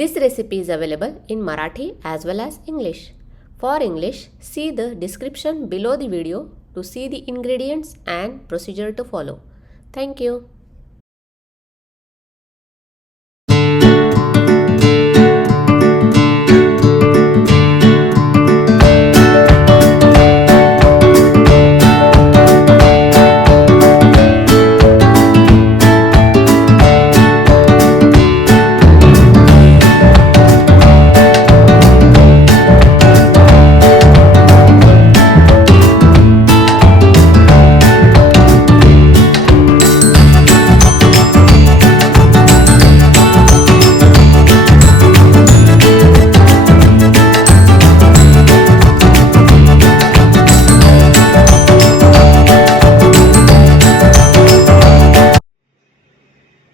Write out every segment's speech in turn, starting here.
This recipe is available in Marathi as well as English. For English, see the description below the video to see the ingredients and procedure to follow. Thank you.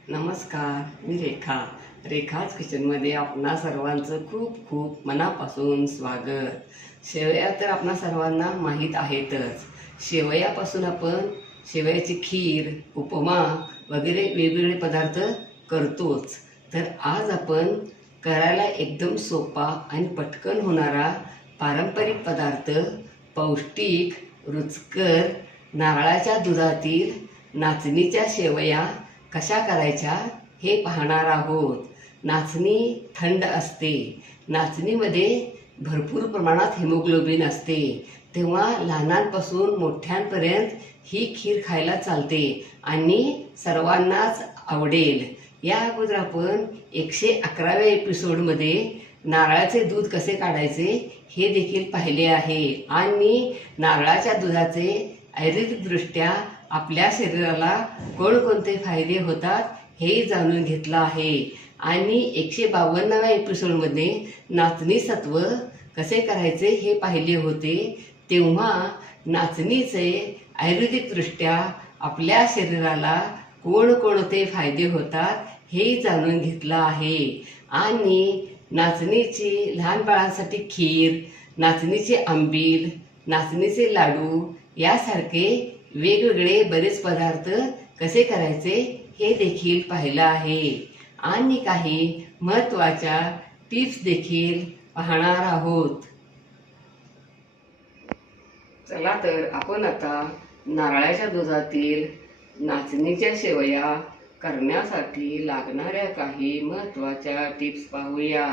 नमस्कार, मी रेखाच किचनमध्ये आपणा सर्वांचं खूप खूप मनापासून स्वागत. शेवया तर आपणा सर्वांना माहीत आहेतच. शेवयापासून आपण शेवयाची खीर, उपमा वगैरे वेगवेगळे पदार्थ करतोच. तर आज आपण करायला एकदम सोपा आणि पटकन होणारा पारंपरिक पदार्थ, पौष्टिक, रुचकर नारळाच्या दुधातील नाचणीच्या शेवया कशा करायच्या हे पाहणार आहोत. नाचणी थंड असते. नाचणीमध्ये भरपूर प्रमाणात हिमोग्लोबिन असते. तेव्हा लहानांपासून मोठ्यांपर्यंत ही खीर खायला चालते आणि सर्वांनाच आवडेल. या अगोदर आपण 111व्या एपिसोडमध्ये नारळाचे दूध कसे काढायचे हे देखील पाहिले आहे आणि नारळाच्या दुधाचे आयुर्वेदिकदृष्ट्या आपल्या शरीराला कोणकोणते फायदे होतात हे जाणून घेतलं आहे. आणि 152व्या एपिसोडमध्ये नाचणी सत्व कसे करायचे हे पाहिले होते. तेव्हा नाचणीचे आयुर्वेदिकदृष्ट्या आपल्या शरीराला कोणकोणते फायदे होतात हे जाणून घेतलं आहे. आणि नाचणीची लहान बाळांसाठी खीर, नाचणीचे आंबील, नाचणीचे लाडू यासारखे वेगवेगळे बरेच पदार्थ कसे करायचे हे देखील पाहिलं आहे. आणि काही महत्त्वाच्या टिप्स देखील पाहणार आहोत. चला तर आपण आता नारळाच्या दुधातील नाचणीच्या शेवया करण्यासाठी लागणाऱ्या काही महत्त्वाच्या टिप्स पाहूया.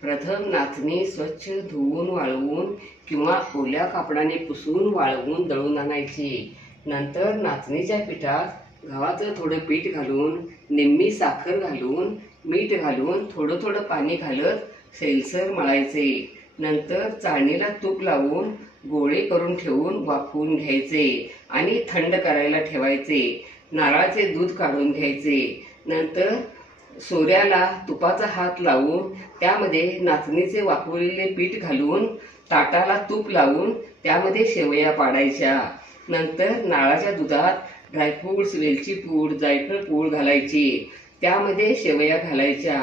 प्रथम नाचणी स्वच्छ धुवून वाळवून किंवा ओल्या कापडाने पुसून वाळवून दळून आणायची. नंतर नाचणीच्या पिठात गव्हाचं थोडं पीठ घालून, निम्मी साखर घालून, मीठ घालून थोडं थोडं पाणी घालत सैलसर मळायचे. नंतर चाळणीला तूप लावून गोळे करून ठेवून वाफवून घ्यायचे आणि थंड करायला ठेवायचे. नारळाचे दूध काढून घ्यायचे. नंतर सोऱ्याला तुपाचा हात लावून त्यामध्ये नाचणीचे वाफवलेले पीठ घालून ताटाला तूप लावून त्यामध्ये शेवया पाडायच्या. नंतर नारळाच्या दुधात ड्रायफ्रूट्स, वेलची पूड, जायफळ पूड घालायची. त्यामध्ये शेवया घालायच्या.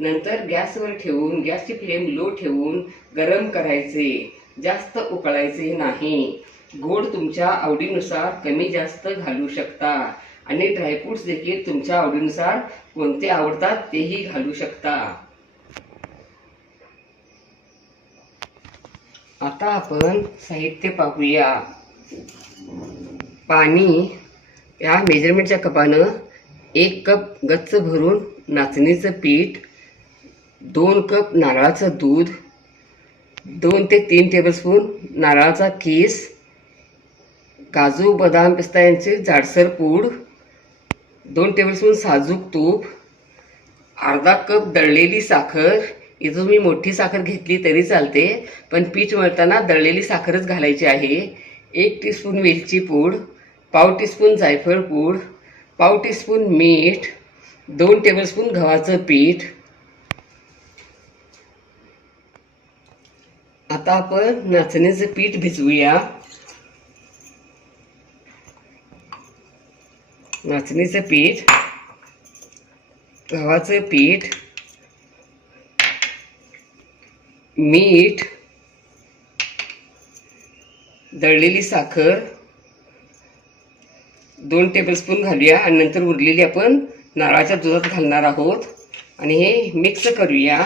नंतर गॅसवर ठेवून गॅसची फ्लेम लो ठेवून गरम करायचे. जास्त उकळायचे नाही. गोड तुमच्या आवडीनुसार कमी जास्त घालू शकता आणि ड्रायफ्रूट्स देखील तुमच्या आवडीनुसार कोणते आवडतात तेही घालू शकता. आता आपण साहित्य पाहूया. पाणी या मेजरमेंटच्या कपानं 1 कप गच्च भरून नाचणीचं पीठ, 2 कप नारळाचं दूध, 2 ते 3 टेबलस्पून नारळाचा कीस, काजू, बदाम, पिस्ता यांची जाडसर पूड, 2 टेबलस्पून साजूक तूप, अर्धा कप दळलेली साखर. इथं तुम्ही मोठी साखर घेतली तरी चालते, पण पीठ मळताना दळलेली साखरच घालायची आहे. 1 टीस्पून वेलची पूड, पाव टीस्पून जायफळ पूड, पाव टीस्पून मीठ, 2 टेबलस्पून गव्हाचं पीठ. आता आपण नाचणीचं पीठ भिजवूया. नाचणीचं पीठ, गव्हाचं पीठ, मीठ, दळलेली साखर 2 टेबलस्पून घालूया आणि नंतर उरलेली आपण नारळाच्या दुधात घालणार आहोत. आणि हे मिक्स करूया.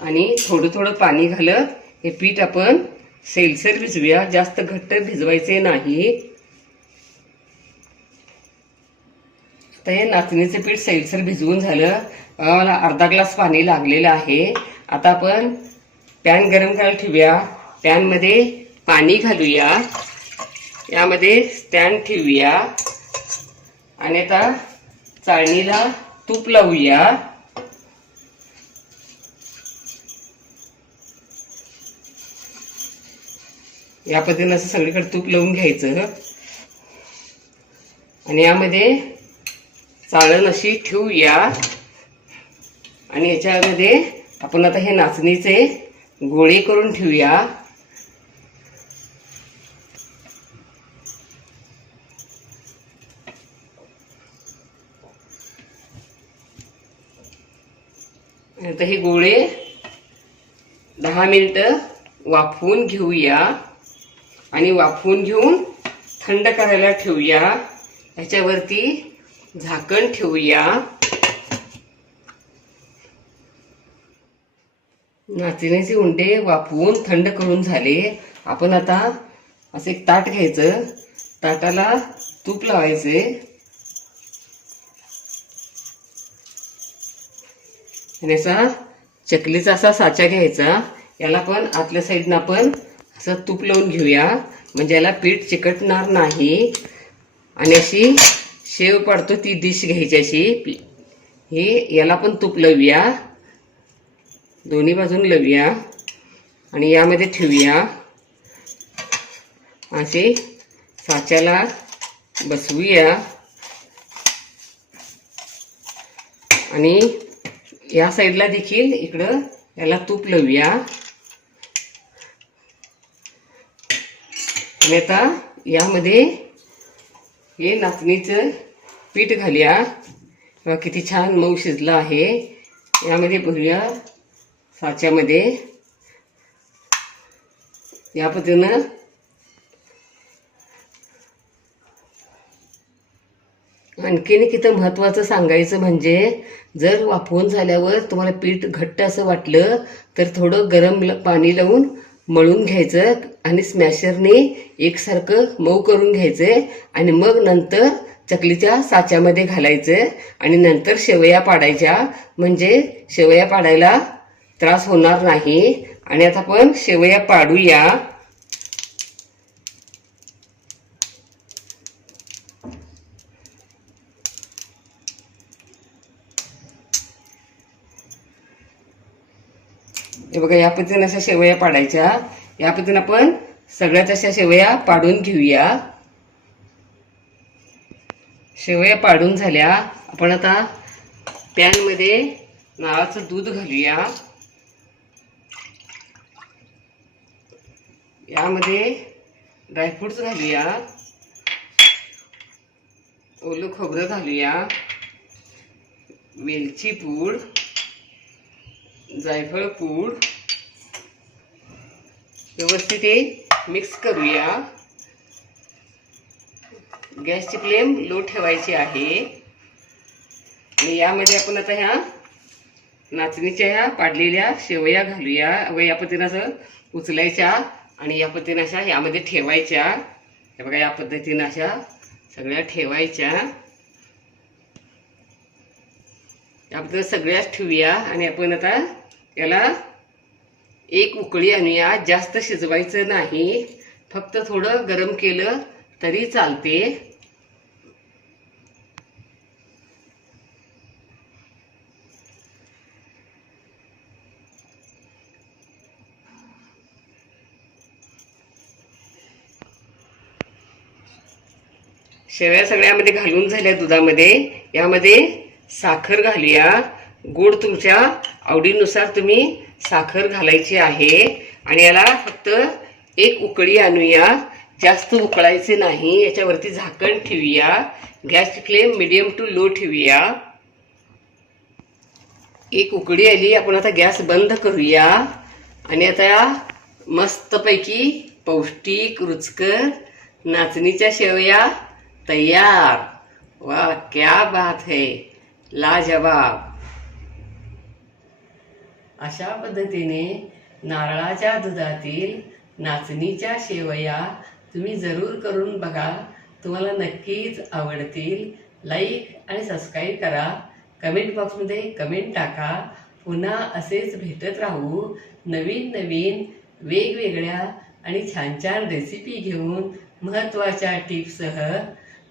आणि थोडं थोडं पाणी घालत हे पीठ आपण सैलसर भिजवूया. जास्त घट्ट भिजवायचे नाही. तर हे नाचणीचं पीठ सैलसर भिजवून झालं. मला अर्धा ग्लास पाणी लागलेलं आहे. आता आपण पॅन गरम करायला ठेवूया. पॅनमध्ये पाणी घालूया. यामध्ये स्टँड ठेवूया आणि आता चाळणीला तूप लावूया. या पद्धतीने असं सगळीकडे तूप लावून घ्यायचं आणि यामध्ये चाळण अशी ठेवूया. आणि याच्यामध्ये आपण आता हे नाचणीचे गोळे करून ठेवूया. आता हे गोळे 10 मिनिटं वाफवून घेऊया. आणि वाफवून घेऊन थंड करायला ठेवूया. ह्याच्यावरती झाकण ठेवूया. नाचणीचे उंडे वाफवून थंड करून झाले. आपण आता असं एक ताट घ्यायचं. ताटाला तूप लावायचे आणि असा चकलीचा असा साचा घ्यायचा. याला पण आतल्या साईडनं आपण असं तूप लावून घेऊया म्हणजे याला पीठ चिकटणार नाही. आणि अशी शेव पाडतो ती डिश घ्यायची अशी. हे याला पण तूप लावूया. दोन्ही बाजून लावूया आणि यामध्ये ठेवूया. असे साच्याला बसवूया आणि या साईडला देखील इकडं याला तूप लावूया. आणि आता यामध्ये हे नाचणीचं पीठ घालूया. किती छान मऊ शिजलं आहे. यामध्ये भरूया साच्यामध्ये. या पद्धतीनं आणखीन किती महत्त्वाचं सांगायचं म्हणजे जर वाफवून झाल्यावर तुम्हाला पीठ घट्ट असं वाटलं तर थोडं गरम पाणी लावून मळून घ्यायचं आणि स्मॅशरने एकसारखं मऊ करून घ्यायचं. आणि मग नंतर चकलीच्या साच्यामध्ये घालायचं आणि नंतर शेवया पाडायच्या म्हणजे शेवया पाडायला त्रास होणार नाही. आणि आता आपण शेवया पाडूया. हे बघा या पद्धतीने अशा शेवया पाडायच्या. या पद्धतीने आपण सगळ्याच अशा शेवया पाडून घेऊया. शेवया पाडून झाल्या. आपण आता पॅनमध्ये नारळाचं दूध घालूया. यामध्ये ड्रायफ्रुट्स घालूया. ओलं खोबरं घालूया. वेलची पूड, जायफळ पूड व्यवस्थित हे मिक्स करूया. गॅसची फ्लेम लो ठेवायची आहे. आणि यामध्ये आपण आता ह्या नाचणीच्या ह्या पाडलेल्या शेवया घालूया. व या पद्धतीनं असं उचलायच्या आणि या पद्धतीनं अशा यामध्ये ठेवायच्या. हे बघा या पद्धतीनं अशा सगळ्या ठेवायच्या. या पद्धतीनं सगळ्याच ठेवूया. आणि आपण आता याला एक उकळी आणूया. जास्त शिजवायचं नाही. फक्त थोडं गरम केलं तरी चालते. शेवया सगळ्यामध्ये घालून झाल्या दुधामध्ये. यामध्ये साखर घालूया. गोड तुमच्या आवडीनुसार तुम्ही साखर घालायची आहे. आणि याला फक्त एक उकळी आणूया. जास्त उकळायचे नाही. याच्यावरती झाकण ठेवूया. गॅसची फ्लेम मीडियम टू लो ठेवूया. एक उकळी आली. आपण आता गॅस बंद करूया. आणि आता मस्तपैकी पौष्टिक रुचकर नाचणीच्या शेवया तयार. वाह, क्या बात है, लाजवाब. अशा पद्धतीने नारळाच्या दुधातील नाचणीच्या शेवया तुम्ही जरूर करून बघा. तुम्हाला नक्कीच आवडतील. लाईक आणि सबस्क्राईब करा. कमेंट बॉक्समध्ये कमेंट टाका. पुन्हा असेच भेटत राहू नवीन नवीन वेगवेगळ्या आणि छान छान रेसिपी घेऊन, महत्त्वाच्या टिप्ससह.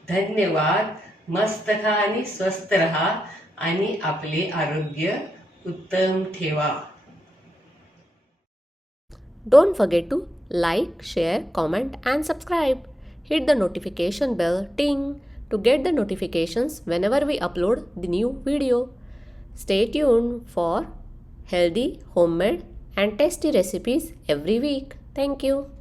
धन्यवाद. मस्त खा आणि स्वस्त रहा आणि आपले आरोग्य उत्तम ठेवा. Don't forget to like, share, comment and subscribe. Hit the notification bell ting to get the notifications whenever we upload the new video. Stay tuned for healthy, homemade and tasty recipes every week. Thank you.